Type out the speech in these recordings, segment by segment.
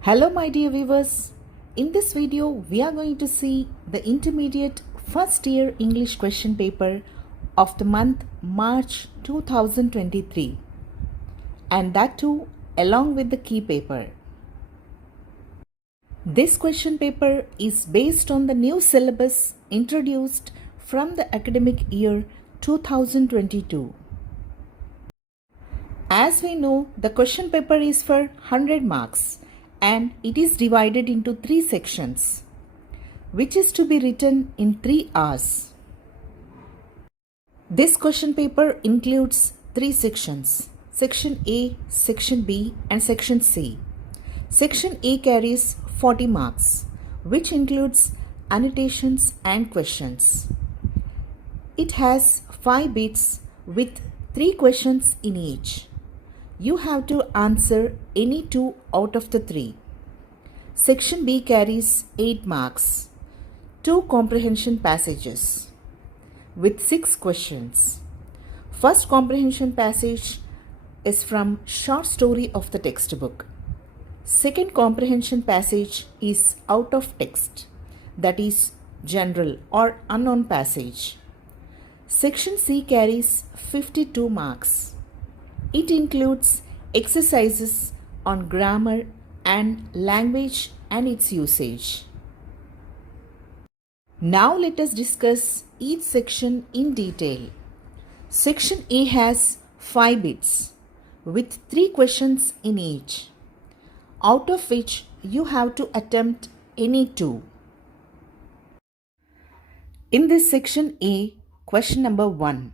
Hello my dear viewers. In this video we are going to see the intermediate first year English question paper of the month March 2023, and that too along with the key paper. This question paper is based on the new syllabus introduced from the academic year 2022. As we know, the question paper is for 100 marks and it is divided into 3 sections, which is to be written in 3 hours. This question paper includes 3 sections: Section A, Section B and Section C. Section A carries 40 marks, which includes annotations and questions. It has 5 bits with 3 questions in each. You have to answer any 2 out of the 3. Section B carries 8 marks, 2 comprehension passages with 6 questions. First comprehension passage is from short story of the textbook. Second comprehension passage is out of text, that is general or unknown passage. Section C carries 52 marks. It includes exercises on grammar and language and its usage. Now let us discuss each section in detail. Section A has 5 bits with 3 questions in each, out of which you have to attempt any 2. In this section A, question number 1,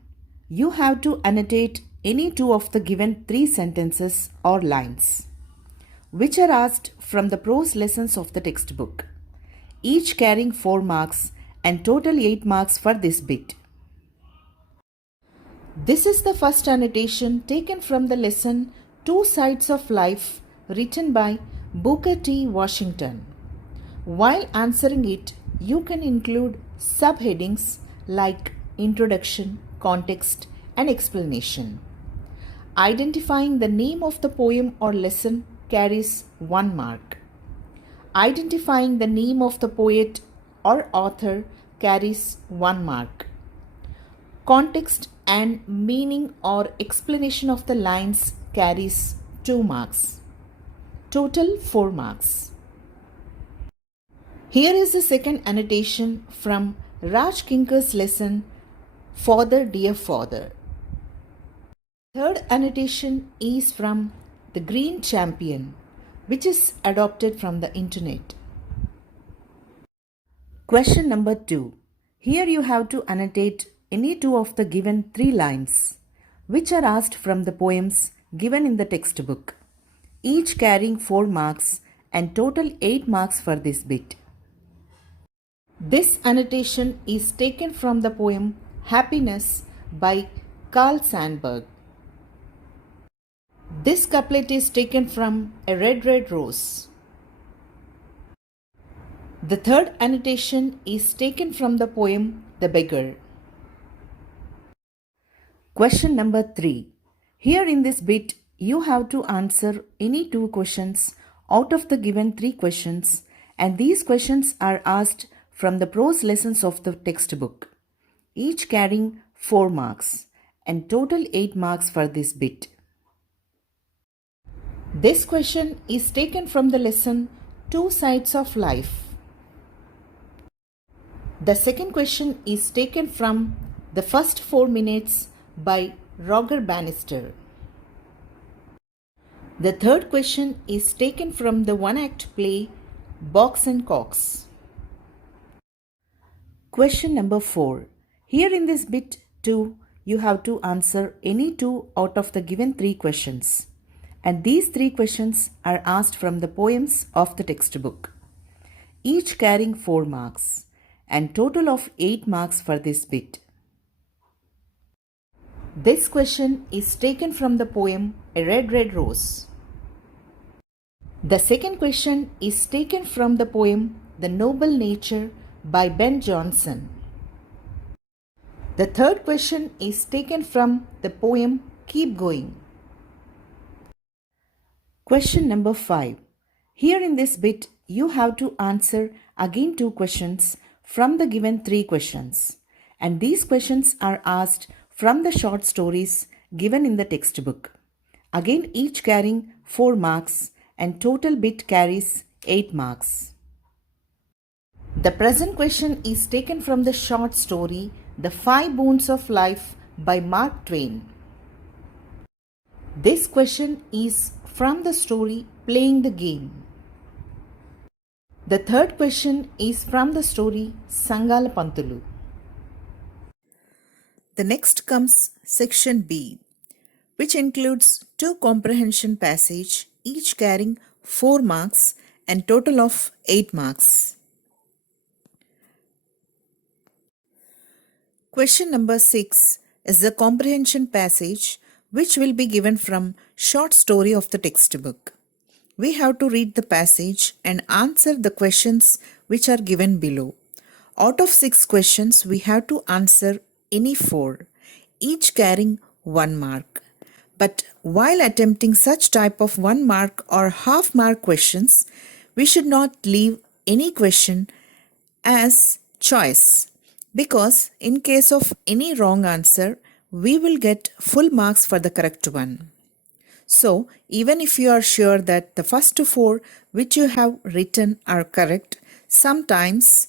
you have to annotate any 2 of the given 3 sentences or lines, which are asked from the prose lessons of the textbook, each carrying 4 marks and total 8 marks for this bit. This is the first annotation taken from the lesson 2 Sides of Life, written by Booker T. Washington. While answering it, you can include subheadings like introduction, context, and explanation. Identifying the name of the poem or lesson carries 1 mark. Identifying the name of the poet or author carries 1 mark. Context and meaning or explanation of the lines carries 2 marks. Total 4 marks. Here is the second annotation from Raj Kinkar's lesson Father Dear Father. Third annotation is from The Green Champion, which is adopted from the internet. Question number 2. Here you have to annotate any 2 of the given 3 lines, which are asked from the poems given in the textbook, each carrying 4 marks and total 8 marks for this bit. This annotation is taken from the poem Happiness by Carl Sandburg. This couplet is taken from A Red Red Rose. The third annotation is taken from the poem The Beggar. Question number 3. Here in this bit, you have to answer any 2 questions out of the given 3 questions, and these questions are asked from the prose lessons of the textbook, each carrying 4 marks and total 8 marks for this bit. This question is taken from the lesson 2 Sides of Life. The second question is taken from The First 4 Minutes by Roger Bannister. The third question is taken from the one-act play Box and Cox. Question number 4. Here in this bit 2, you have to answer any 2 out of the given 3 questions. And these 3 questions are asked from the poems of the textbook, each carrying 4 marks and total of 8 marks for this bit. This question is taken from the poem A Red Red Rose. The second question is taken from the poem The Noble Nature by Ben Jonson. The third question is taken from the poem Keep Going. Question number 5. Here in this bit, you have to answer again 2 questions from the given 3 questions. And these questions are asked from the short stories given in the textbook. Again, each carrying 4 marks and total bit carries 8 marks. The present question is taken from the short story The Five Boons of Life by Mark Twain. This question is from the story Playing the Game. The third question is from the story Sangala Pantulu. The next comes section B, which includes 2 comprehension passages, each carrying 4 marks and total of 8 marks. Question number 6 is the comprehension passage which will be given from short story of the textbook. We have to read the passage and answer the questions which are given below. Out of 6 questions, we have to answer any 4, each carrying 1 mark. But while attempting such type of 1 mark or half mark questions, we should not leave any question as choice, because in case of any wrong answer, we will get full marks for the correct one. So, even if you are sure that the first 4 which you have written are correct, sometimes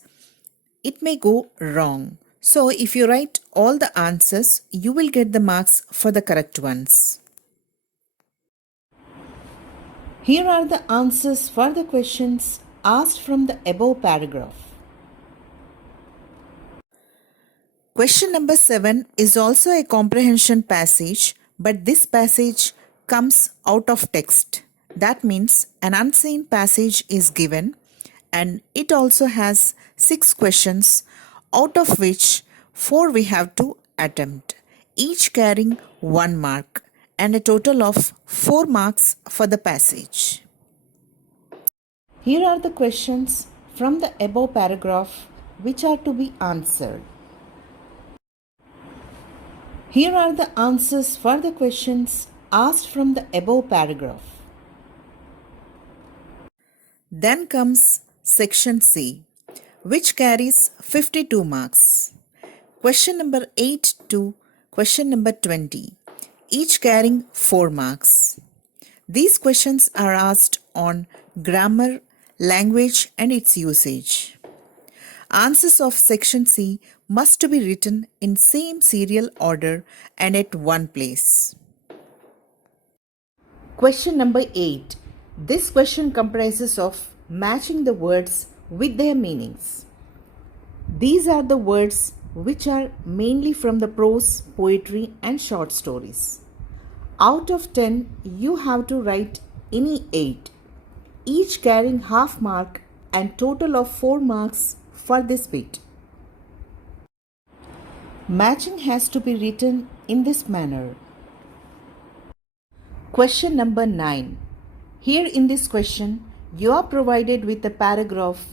it may go wrong. So, if you write all the answers, you will get the marks for the correct ones. Here are the answers for the questions asked from the above paragraph. Question number 7 is also a comprehension passage, but this passage comes out of text. That means an unseen passage is given and it also has 6 questions, out of which 4 we have to attempt, each carrying 1 mark and a total of 4 marks for the passage. Here are the questions from the above paragraph which are to be answered. Here are the answers for the questions asked from the above paragraph. Then comes section C, which carries 52 marks. Question number 8 to question number 20, each carrying 4 marks. These questions are asked on grammar, language and its usage. Answers of section C must be written in same serial order and at one place. Question number 8. This question comprises of matching the words with their meanings. These are the words which are mainly from the prose, poetry and short stories. Out of 10, you have to write any 8, each carrying half mark and total of 4 marks for this bit. Matching has to be written in this manner. Question number 9. Here in this question, you are provided with a paragraph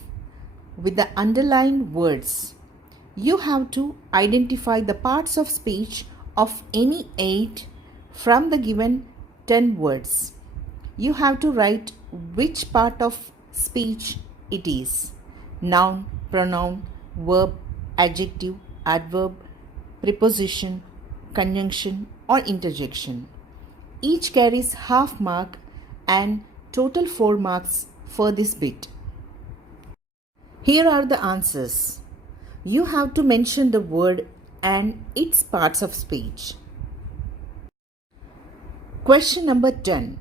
with the underlined words. You have to identify the parts of speech of any 8 from the given 10 words. You have to write which part of speech it is: noun, pronoun, verb, adjective, adverb, preposition, conjunction or interjection. Each carries half mark and total 4 marks for this bit. Here are the answers. You have to mention the word and its parts of speech. Question number 10.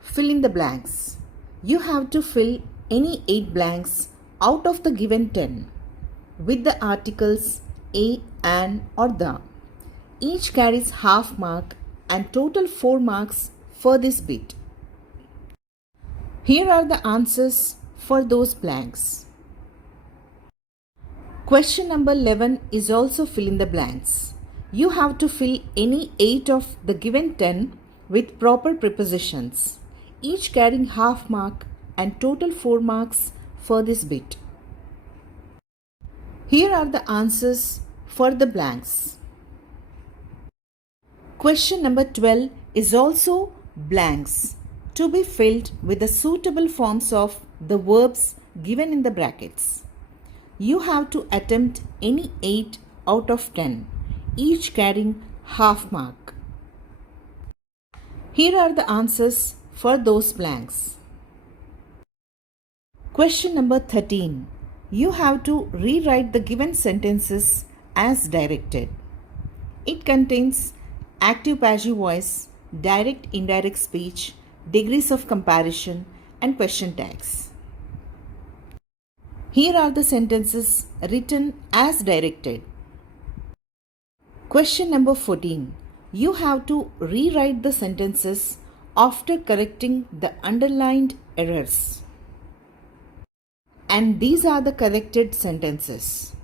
Fill in the blanks. You have to fill any 8 blanks out of the given 10 with the articles a, an or the. Each carries half mark and total 4 marks for this bit. Here are the answers for those blanks. Question number 11 is also fill in the blanks. You have to fill any 8 of the given 10 with proper prepositions, each carrying half mark and total 4 marks for this bit. Here are the answers for the blanks. Question number 12 is also blanks. to be filled with the suitable forms of the verbs given in the brackets. You have to attempt any 8 out of 10, each carrying half mark. Here are the answers for those blanks. Question number 13. You have to rewrite the given sentences as directed. It contains active passive voice, direct indirect speech, degrees of comparison, and question tags. Here are the sentences written as directed. Question number 14. You have to rewrite the sentences after correcting the underlined errors. And these are the corrected sentences.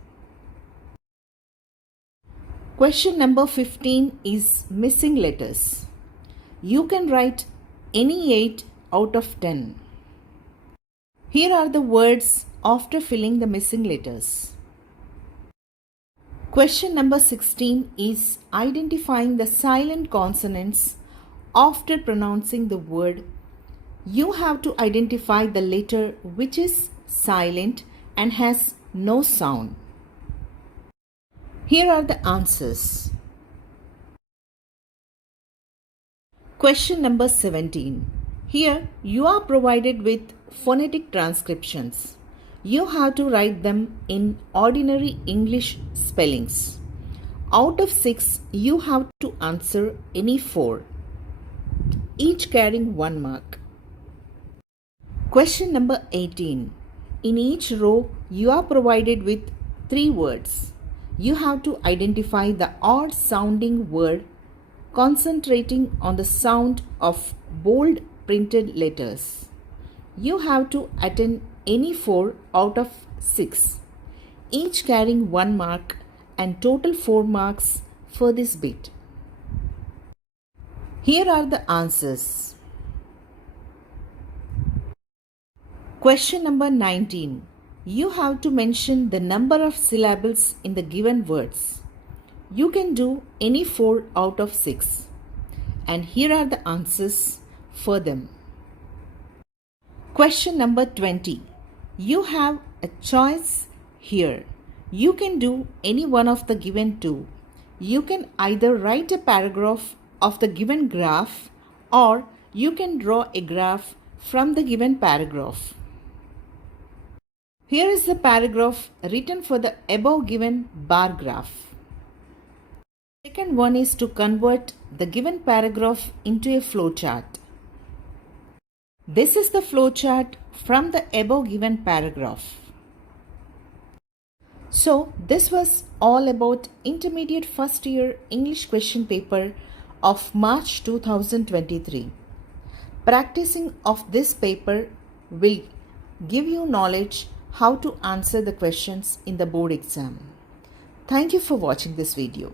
Question number 15 is missing letters. You can write any 8 out of 10. Here are the words after filling the missing letters. Question number 16 is identifying the silent consonants after pronouncing the word. You have to identify the letter which is silent and has no sound. Here are the answers. Question number 17. Here you are provided with phonetic transcriptions. You have to write them in ordinary English spellings. Out of 6, you have to answer any 4, each carrying 1 mark. Question number 18. In each row, you are provided with 3 words. You have to identify the odd sounding word, concentrating on the sound of bold printed letters. You have to attempt any 4 out of 6, each carrying 1 mark, and total 4 marks for this bit. Here are the answers. Question number 19. You have to mention the number of syllables in the given words. You can do any 4 out of 6. And here are the answers for them. Question number 20. You have a choice here. You can do any one of the given 2. You can either write a paragraph of the given graph, or you can draw a graph from the given paragraph. Here is the paragraph written for the above given bar graph. Second one is to convert the given paragraph into a flowchart. This is the flowchart from the above given paragraph. So this was all about intermediate first year English question paper of March 2023. Practicing of this paper will give you knowledge how to answer the questions in the board exam. Thank you for watching this video.